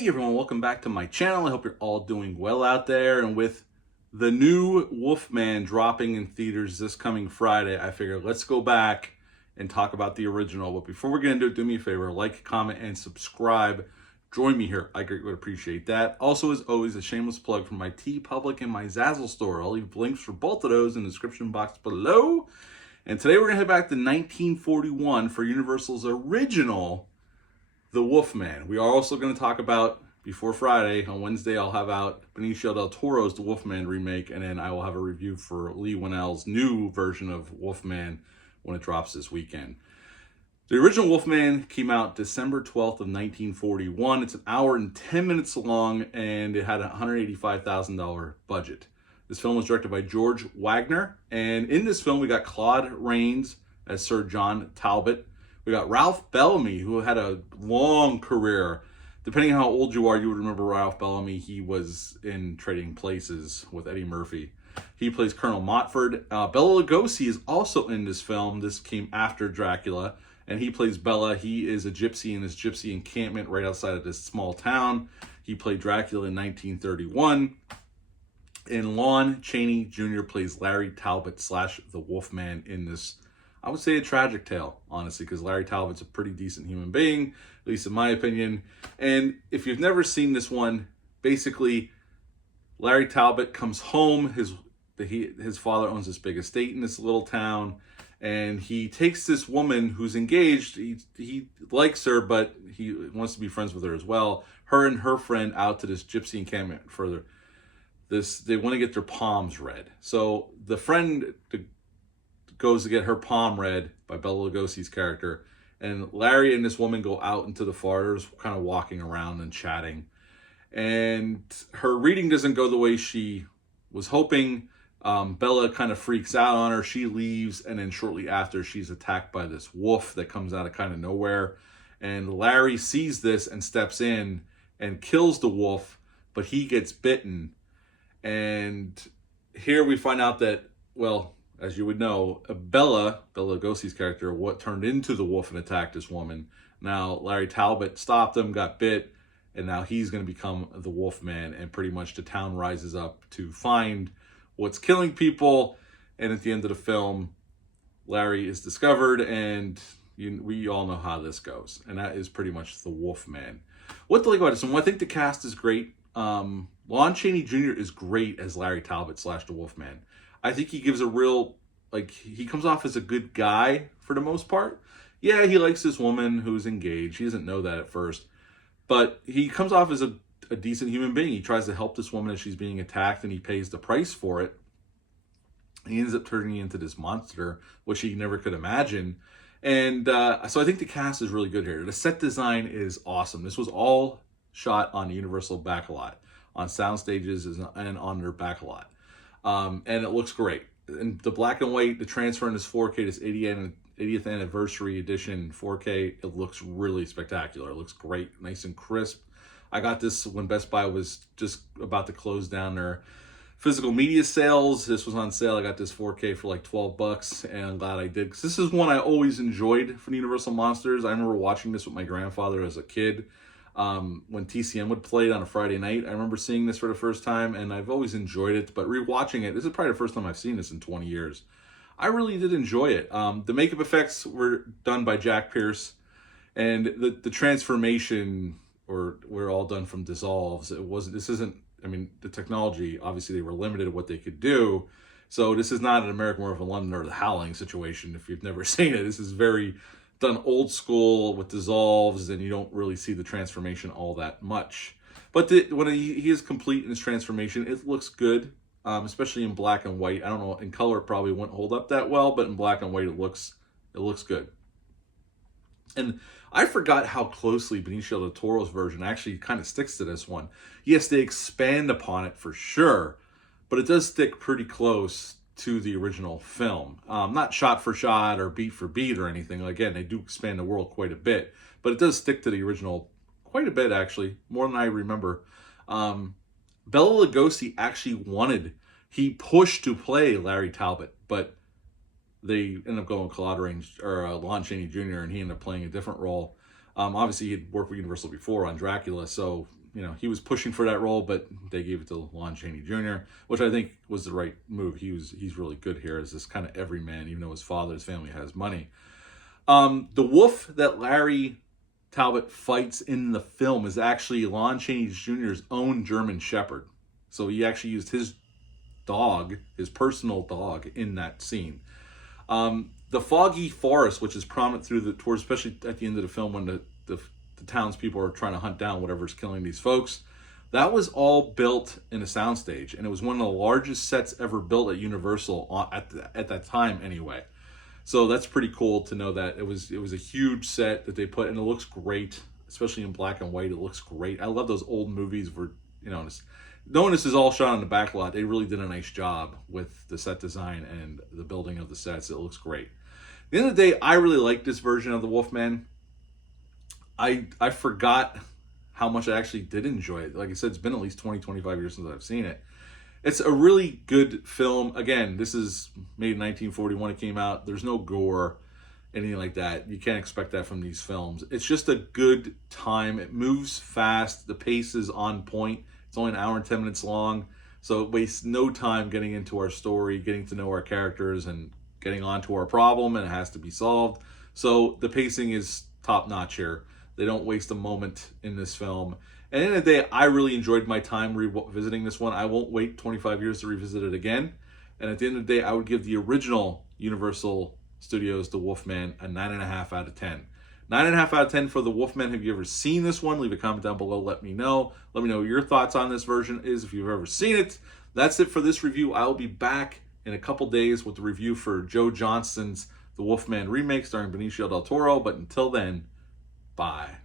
Hey everyone, welcome back to my channel. I hope you're all doing well out there. And with the new Wolfman dropping in theaters this coming Friday, I figured let's go back and talk about the original. But before we get into it, do me a favor, like, comment, and subscribe. Join me here. I greatly would appreciate that. Also, as always, a shameless plug for my TeePublic and my Zazzle store. I'll leave links for both of those in the description box below. And today we're going to head back to 1941 for Universal's original The Wolfman. We are also going to talk about, before Friday, on Wednesday, I'll have out Benicio del Toro's The Wolfman remake, and then I will have a review for Leigh Whannell's new version of Wolfman when it drops this weekend. The original Wolfman came out December 12th of 1941. It's an hour and 10 minutes long, and it had a $185,000 budget. This film was directed by George Waggner, and in this film we got Claude Rains as Sir John Talbot. We got Ralph Bellamy, who had a long career. Depending on how old you are, you would remember Ralph Bellamy. He was in Trading Places with Eddie Murphy. He plays Colonel Montford. Bela Lugosi is also in this film. This came after Dracula, and he plays Bela. He is a gypsy in this gypsy encampment right outside of this small town. He played Dracula in 1931. And Lon Chaney Jr. plays Larry Talbot / the Wolfman in this, I would say, a tragic tale, honestly, because Larry Talbot's a pretty decent human being, at least in my opinion. And if you've never seen this one, basically, Larry Talbot comes home. His father owns this big estate in this little town, and he takes this woman who's engaged. He likes her, but he wants to be friends with her as well. Her and her friend out to this gypsy encampment further. They want to get their palms read. So the friend goes to get her palm read by Bela Lugosi's character, and Larry and this woman go out into the forest, kind of walking around and chatting. And her reading doesn't go the way she was hoping. Bella kind of freaks out on her. She leaves, and then shortly after, she's attacked by this wolf that comes out of kind of nowhere. And Larry sees this and steps in and kills the wolf, but he gets bitten. And here we find out that, well, as you would know, Bela Lugosi's character, what turned into the wolf and attacked this woman. Now, Larry Talbot stopped him, got bit, and now he's going to become the Wolfman, and pretty much the town rises up to find what's killing people. And at the end of the film, Larry is discovered, and we all know how this goes. And that is pretty much the Wolfman. What to like about this one? Well, I think the cast is great. Lon Chaney Jr. is great as Larry Talbot / the Wolfman. I think he gives a real, he comes off as a good guy for the most part. Yeah, he likes this woman who's engaged. He doesn't know that at first. But he comes off as a decent human being. He tries to help this woman as she's being attacked, and he pays the price for it. He ends up turning into this monster, which he never could imagine. And so I think the cast is really good here. The set design is awesome. This was all shot on the Universal Backlot, on sound stages and on their Backlot. And it looks great. And the black and white, the transfer in this 4K, this 80th anniversary edition 4K, it looks really spectacular. It looks great, nice and crisp. I got this when Best Buy was just about to close down their physical media sales. This was on sale. I got this 4K for like $12, and I'm glad I did, because this is one I always enjoyed from Universal Monsters. I remember watching this with my grandfather as a kid. When TCM would play it on a Friday night, I remember seeing this for the first time, and I've always enjoyed it. But rewatching it, this is probably the first time I've seen this in 20 years. I really did enjoy it. The makeup effects were done by Jack Pierce, and the transformation were all done from dissolves. The technology, obviously they were limited to what they could do. So this is not an American Werewolf in London or The Howling situation. If you've never seen it, this is very done old school with dissolves, and you don't really see the transformation all that much. But when he is complete in his transformation, it looks good, especially in black and white. I don't know, in color it probably wouldn't hold up that well, but in black and white it looks good. And I forgot how closely Benicio del Toro's version actually kind of sticks to this one. Yes, they expand upon it for sure, but it does stick pretty close to the original film. Not shot for shot or beat for beat or anything. Again, they do expand the world quite a bit, but it does stick to the original quite a bit, actually, more than I remember. Bela Lugosi actually he pushed to play Larry Talbot, but they ended up going with Lon Chaney Jr., and he ended up playing a different role. Obviously, he had worked with Universal before on Dracula, so he was pushing for that role, but they gave it to Lon Chaney Jr., which I think was the right move. He's really good here as this kind of everyman, even though his family has money. The wolf that Larry Talbot fights in the film is actually Lon Chaney Jr.'s own German Shepherd. So he actually used his dog, his personal dog, in that scene. The foggy forest, which is prominent towards, especially at the end of the film when the townspeople are trying to hunt down whatever's killing these folks, that was all built in a soundstage, and it was one of the largest sets ever built at Universal at that time anyway. So that's pretty cool to know that it was a huge set that they put, and it looks great, especially in black and white. It looks great. I love those old movies where, knowing this is all shot on the back lot, they really did a nice job with the set design and the building of the sets. It looks great. At the end of the day, I really like this version of the Wolfman. I forgot how much I actually did enjoy it. Like I said, it's been at least 25 years since I've seen it. It's a really good film. Again, this is made in 1941. It came out. There's no gore, anything like that. You can't expect that from these films. It's just a good time. It moves fast. The pace is on point. It's only an hour and 10 minutes long, so it wastes no time getting into our story, getting to know our characters, and getting onto our problem, and it has to be solved. So the pacing is top-notch here. They don't waste a moment in this film. And at the end of the day, I really enjoyed my time revisiting this one. I won't wait 25 years to revisit it again. And at the end of the day, I would give the original Universal Studios The Wolfman a 9.5 out of 10. 9.5 out of 10 for The Wolfman. Have you ever seen this one? Leave a comment down below. Let me know. Let me know what your thoughts on this version is if you've ever seen it. That's it for this review. I will be back in a couple days with the review for Joe Johnston's The Wolfman remake starring Benicio del Toro. But until then, bye.